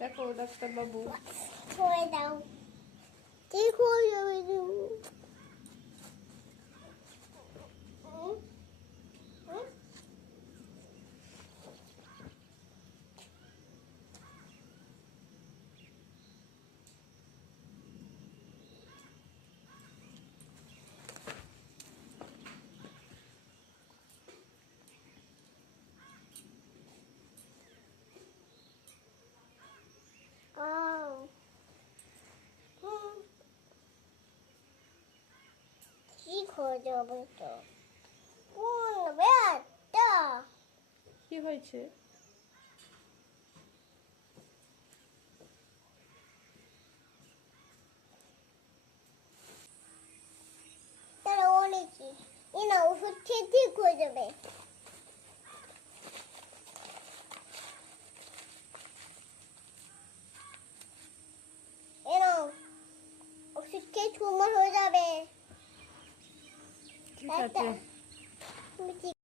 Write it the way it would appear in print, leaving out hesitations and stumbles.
দেখো ডাক্তার বাবু। ছুঁয়ে দাও, ঠিক হয়ে যাবে। ঠিক হয়ে যাবে তো। কোন ব্যাটা? কি হয়েছে? তাহলে অনেকই এ না, ওষুধ খেয়ে ঠিক হয়ে যাবে। এ নাও, ওষুধ খেয়ে টিউমার হয়ে যাবে। ঠিক আছে। তুমি ঠিক